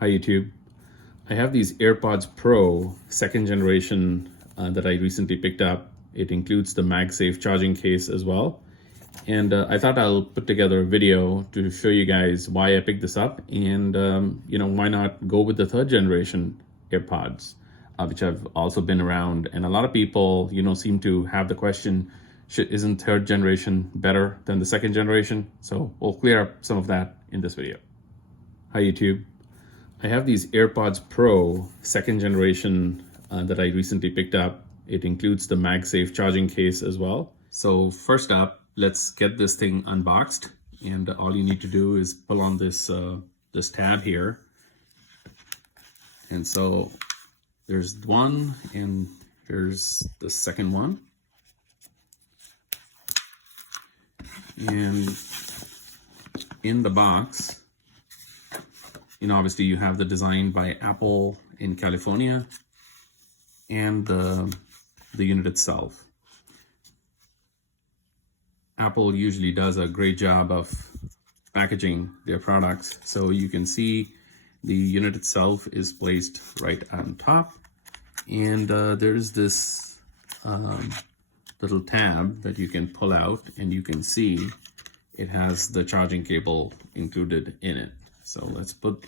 Hi YouTube. I have these AirPods Pro second generation that I recently picked up. It includes the MagSafe charging case as well. And I thought I'll put together a video to show you guys why I picked this up and why not go with the third generation AirPods, which have also been around. And a lot of people, seem to have the question, isn't third generation better than the second generation? So we'll clear up some of that in this video. Hi YouTube. I have these AirPods Pro second generation that I recently picked up. It includes the MagSafe charging case as well. So first up, let's get this thing unboxed. And all you need to do is pull on this tab here. And so there's one, and here's the second one. And in the box, obviously you have the design by Apple in California and the unit itself. Apple usually does a great job of packaging their products. So you can see the unit itself is placed right on top. And there's this little tab that you can pull out, and you can see it has the charging cable included in it. So let's put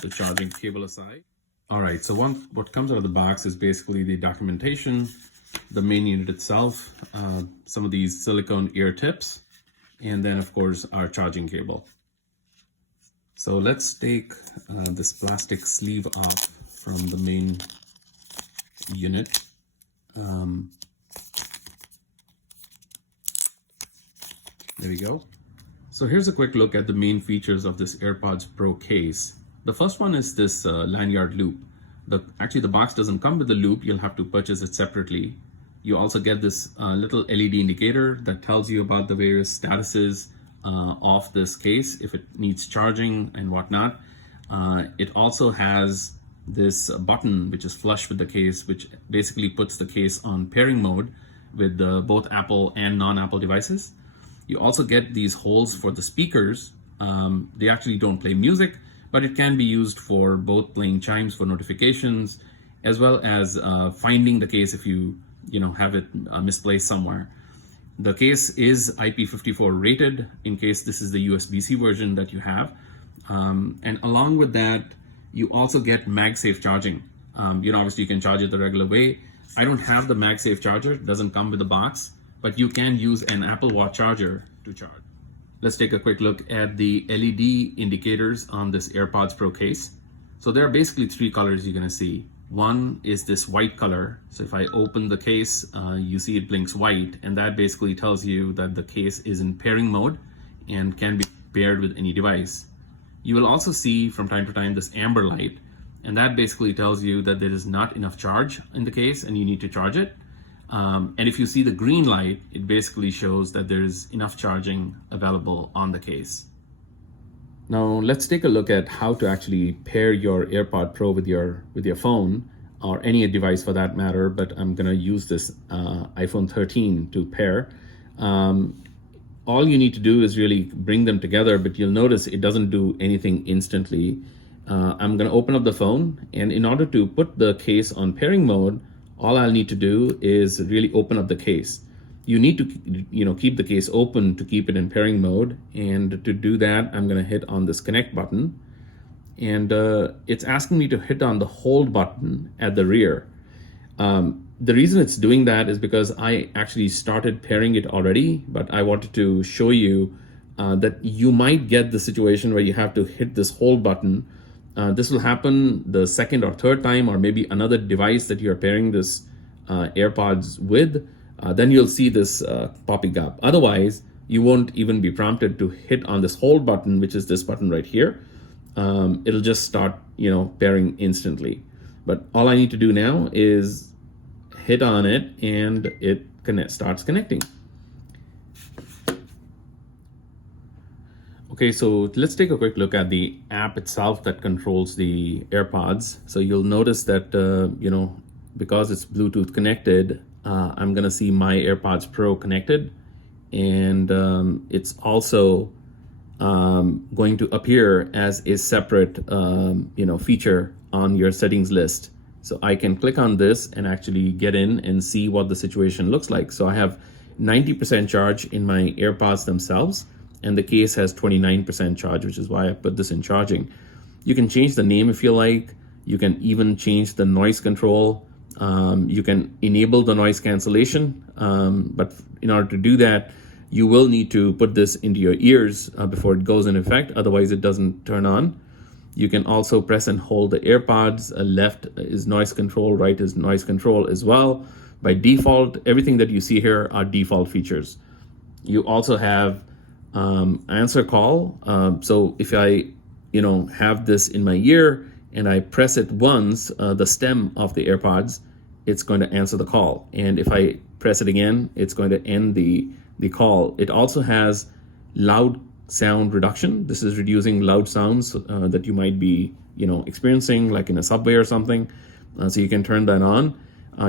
the charging cable aside. All right, so what comes out of the box is basically the documentation, the main unit itself, some of these silicone ear tips, and then of course our charging cable. So let's take this plastic sleeve off from the main unit. There we go. So here's a quick look at the main features of this AirPods Pro case. The first one is this lanyard loop. Actually, the box doesn't come with the loop. You'll have to purchase it separately. You also get this little LED indicator that tells you about the various statuses of this case, if it needs charging and whatnot. It also has this button which is flush with the case, which basically puts the case on pairing mode with both Apple and non-Apple devices. You also get these holes for the speakers. They actually don't play music, but it can be used for both playing chimes for notifications, as well as finding the case if you have it misplaced somewhere. The case is IP54 rated in case this is the USB-C version that you have. And along with that, you also get MagSafe charging. Obviously you can charge it the regular way. I don't have the MagSafe charger, it doesn't come with the box, but you can use an Apple Watch charger to charge. Let's take a quick look at the LED indicators on this AirPods Pro case. So there are basically three colors you're gonna see. One is this white color. So if I open the case, you see it blinks white, and that basically tells you that the case is in pairing mode and can be paired with any device. You will also see from time to time this amber light, and that basically tells you that there is not enough charge in the case and you need to charge it. And if you see the green light, it basically shows that there is enough charging available on the case. Now let's take a look at how to actually pair your AirPod Pro with your phone, or any device for that matter, but I'm gonna use this iPhone 13 to pair. All you need to do is really bring them together, but you'll notice it doesn't do anything instantly. I'm gonna open up the phone, and in order to put the case on pairing mode, all I'll need to do is really open up the case. You need to keep the case open to keep it in pairing mode, and to do that I'm going to hit on this connect button, and it's asking me to hit on the hold button at the rear. The reason it's doing that is because I actually started pairing it already, but I wanted to show you that you might get the situation where you have to hit this hold button. This will happen the second or third time, or maybe another device that you're pairing this AirPods with. Then you'll see this popping up. Otherwise, you won't even be prompted to hit on this hold button, which is this button right here. It'll just start, pairing instantly. But all I need to do now is hit on it, and it starts connecting. Okay, so let's take a quick look at the app itself that controls the AirPods. So you'll notice that, because it's Bluetooth connected, I'm gonna see my AirPods Pro connected, and it's also going to appear as a separate feature on your settings list. So I can click on this and actually get in and see what the situation looks like. So I have 90% charge in my AirPods themselves, and the case has 29% charge, which is why I put this in charging. You can change the name if you like. You can even change the noise control. You can enable the noise cancellation, but in order to do that, you will need to put this into your ears before it goes in effect. Otherwise, it doesn't turn on. You can also press and hold the AirPods. Left is noise control, right is noise control as well. By default, everything that you see here are default features. You also have answer call. So if I, have this in my ear and I press it once, the stem of the AirPods, it's going to answer the call. And if I press it again, it's going to end the call. It also has loud sound reduction. This is reducing loud sounds that you might be, experiencing, like in a subway or something. So you can turn that on.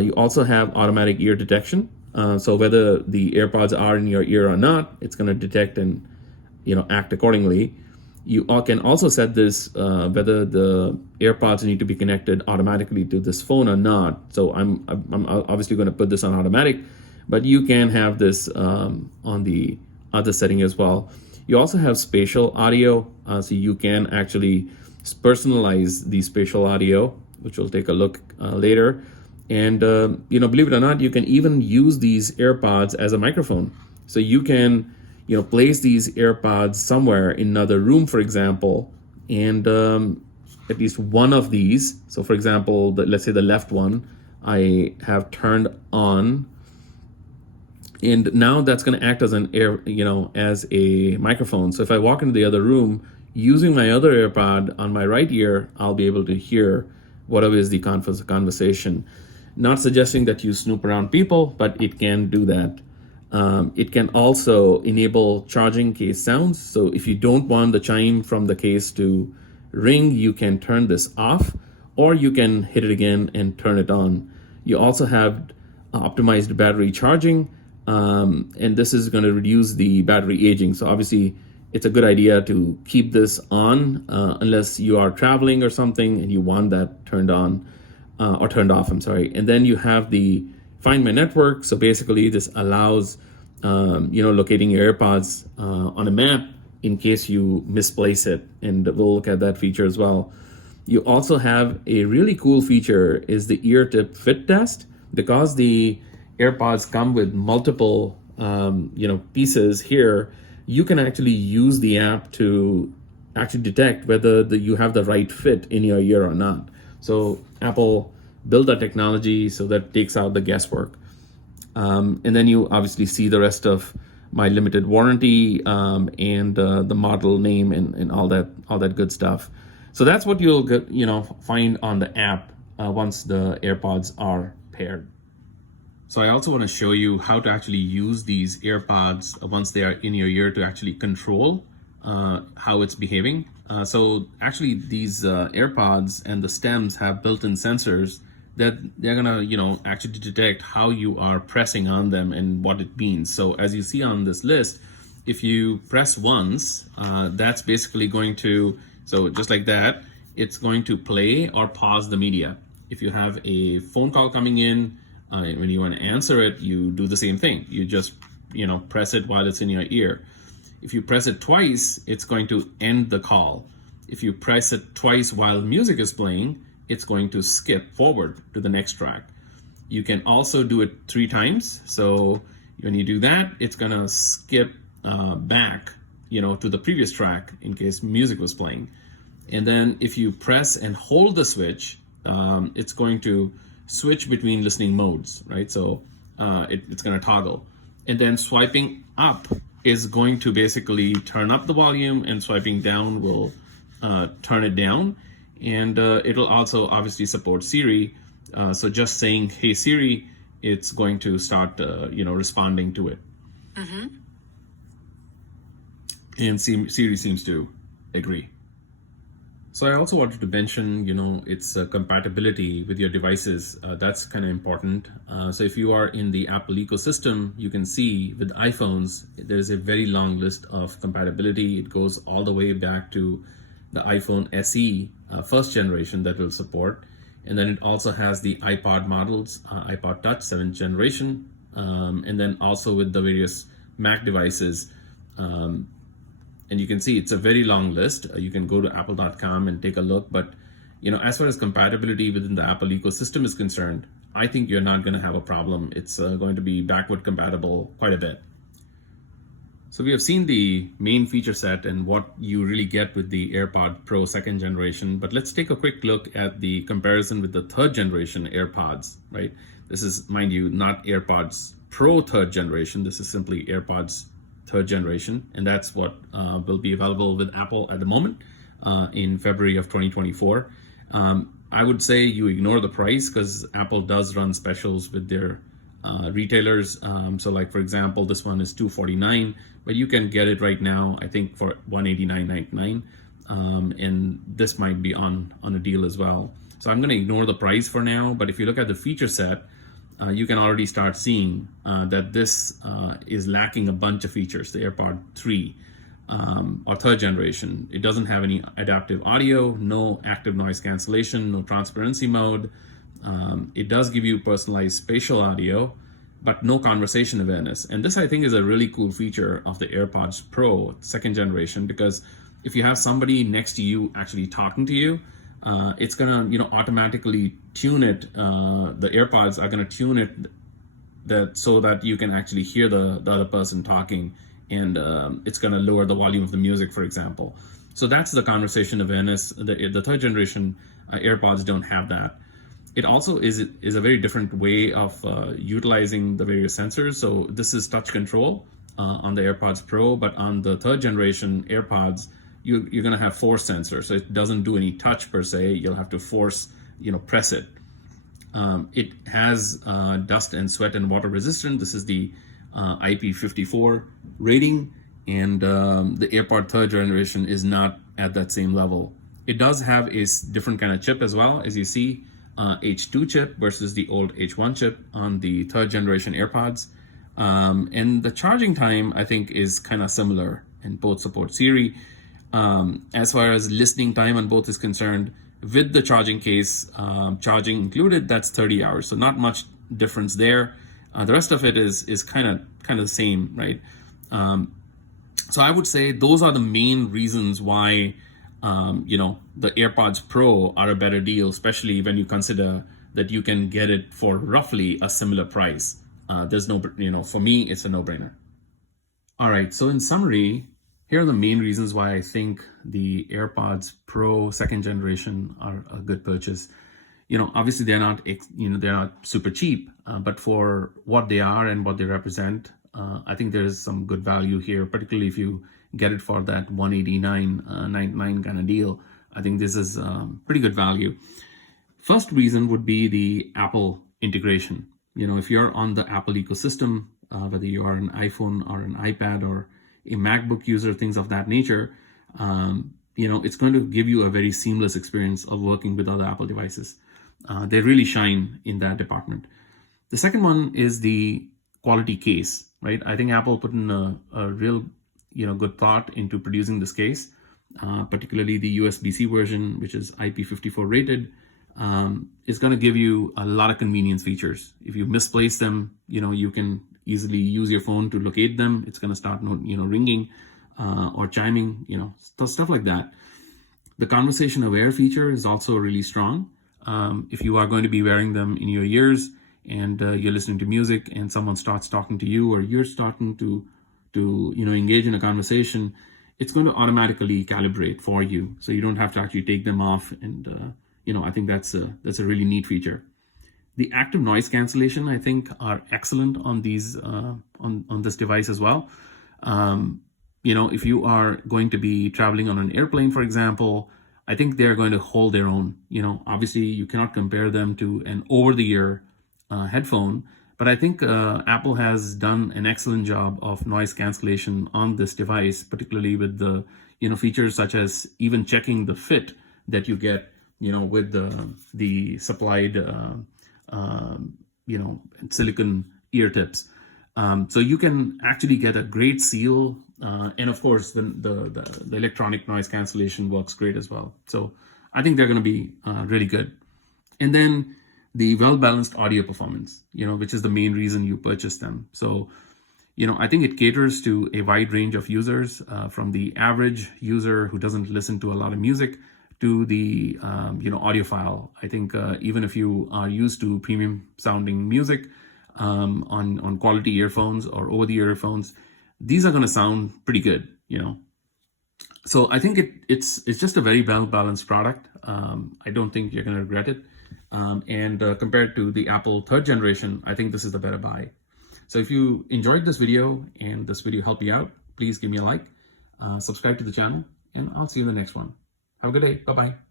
You also have automatic ear detection. So whether the AirPods are in your ear or not, it's going to detect and, act accordingly. You can also set this whether the AirPods need to be connected automatically to this phone or not. So I'm obviously going to put this on automatic, but you can have this on the other setting as well. You also have spatial audio, so you can actually personalize the spatial audio, which we'll take a look later. And believe it or not, you can even use these AirPods as a microphone. So you can place these AirPods somewhere in another room, for example, and at least one of these. So for example, let's say the left one, I have turned on, and now that's going to act as as a microphone. So if I walk into the other room using my other AirPod on my right ear, I'll be able to hear whatever is the conversation. Not suggesting that you snoop around people, but it can do that. It can also enable charging case sounds. So if you don't want the chime from the case to ring, you can turn this off, or you can hit it again and turn it on. You also have optimized battery charging, and this is going to reduce the battery aging. So obviously, it's a good idea to keep this on unless you are traveling or something and you want that turned on or turned off, I'm sorry. And then you have the Find My Network. So basically this allows, locating your AirPods on a map in case you misplace it. And we'll look at that feature as well. You also have a really cool feature is the ear tip fit test. Because the AirPods come with multiple, pieces here, you can actually use the app to actually detect whether you have the right fit in your ear or not. So Apple built that technology so that takes out the guesswork. And then you obviously see the rest of my limited warranty and the model name and all that good stuff. So that's what you'll get, find on the app once the AirPods are paired. So I also want to show you how to actually use these AirPods once they are in your ear to actually control how it's behaving. So actually these AirPods and the stems have built-in sensors that they're gonna, actually detect how you are pressing on them and what it means. So as you see on this list, if you press once, that's basically going to, so just like that, it's going to play or pause the media. If you have a phone call coming in, when you want to answer it, you do the same thing. You just, press it while it's in your ear. If you press it twice, it's going to end the call. If you press it twice while music is playing, it's going to skip forward to the next track. You can also do it 3 times. So when you do that, it's going to skip back, to the previous track in case music was playing. And then if you press and hold the switch, it's going to switch between listening modes, right? So it's going to toggle. And then swiping up is going to basically turn up the volume, and swiping down will turn it down. And it'll also obviously support Siri. So just saying, hey Siri, it's going to start, responding to it. Mm-hmm. And Siri seems to agree. So I also wanted to mention, its compatibility with your devices. That's kind of important. So if you are in the Apple ecosystem, you can see with iPhones, there's a very long list of compatibility. It goes all the way back to the iPhone SE first generation that will support. And then it also has the iPod models, iPod Touch 7th generation, and then also with the various Mac devices. And you can see it's a very long list. You can go to apple.com and take a look. But as far as compatibility within the Apple ecosystem is concerned, I think you're not going to have a problem. It's going to be backward compatible quite a bit. So we have seen the main feature set and what you really get with the AirPod Pro 2nd generation, but let's take a quick look at the comparison with the 3rd generation AirPods, right? This is, mind you, not AirPods Pro 3rd generation. This is simply AirPods 3rd generation, and that's what will be available with Apple at the moment in February of 2024. I would say you ignore the price because Apple does run specials with their retailers. So like, for example, this one is $249, but you can get it right now, I think, for $189.99. And this might be on a deal as well. So I'm going to ignore the price for now, but if you look at the feature set, you can already start seeing that this is lacking a bunch of features. The AirPod 3 or 3rd generation, it doesn't have any adaptive audio, no active noise cancellation, no transparency mode. It does give you personalized spatial audio, but no conversation awareness. And this, I think, is a really cool feature of the AirPods Pro 2nd generation, because if you have somebody next to you actually talking to you, it's gonna automatically tune it. The AirPods are gonna tune it so that you can actually hear the other person talking, and it's gonna lower the volume of the music, for example. So that's the conversation awareness. The 3rd generation AirPods don't have that. It also is a very different way of utilizing the various sensors. So this is touch control on the AirPods Pro, but on the 3rd generation AirPods, you're going to have force sensor. So it doesn't do any touch per se. You'll have to force, press it. It has dust and sweat and water resistant. This is the IP54 rating, and the AirPod 3rd generation is not at that same level. It does have a different kind of chip as well, as you see. H2 chip versus the old H1 chip on the 3rd generation AirPods. And the charging time, I think, is kind of similar, and both support Siri. As far as listening time on both is concerned, with the charging case, charging included, that's 30 hours. So not much difference there. The rest of it is kind of the same, right? So I would say those are the main reasons why the AirPods Pro are a better deal, especially when you consider that you can get it for roughly a similar price. There's no, for me, it's a no-brainer. All right, so in summary, here are the main reasons why I think the AirPods Pro 2nd generation are a good purchase. Obviously they're not, they're not super cheap, but for what they are and what they represent, I think there's some good value here, particularly if you get it for that $189.99 kind of deal. I think this is pretty good value. First reason would be the Apple integration. If you're on the Apple ecosystem, whether you are an iPhone or an iPad or a MacBook user, things of that nature, it's going to give you a very seamless experience of working with other Apple devices. They really shine in that department. The second one is the quality case, right? I think Apple put in a real good thought into producing this case, particularly the USB-C version, which is IP54 rated, is going to give you a lot of convenience features. If you misplace them, you can easily use your phone to locate them. It's going to start, ringing or chiming, stuff like that. The conversation aware feature is also really strong. If you are going to be wearing them in your ears and you're listening to music and someone starts talking to you, or you're starting to engage in a conversation, it's going to automatically calibrate for you, so you don't have to actually take them off. And I think that's a really neat feature. The active noise cancellation, I think, are excellent on these on this device as well. If you are going to be traveling on an airplane, for example, I think they're going to hold their own. Obviously you cannot compare them to an over-the-ear headphone, but I think Apple has done an excellent job of noise cancellation on this device, particularly with the features such as even checking the fit that you get, with the supplied, silicone ear tips. So you can actually get a great seal, and of course the electronic noise cancellation works great as well. So I think they're going to be really good. And then the well-balanced audio performance, which is the main reason you purchase them. So I think it caters to a wide range of users, from the average user who doesn't listen to a lot of music to the audiophile. I think even if you are used to premium sounding music, on quality earphones or over-the-ear earphones, these are going to sound pretty good, So I think it's just a very well-balanced product. I don't think you're going to regret it. And compared to the Apple 3rd generation, I think this is the better buy. So if you enjoyed this video and this video helped you out, please give me a like, subscribe to the channel, and I'll see you in the next one. Have a good day. Bye-bye.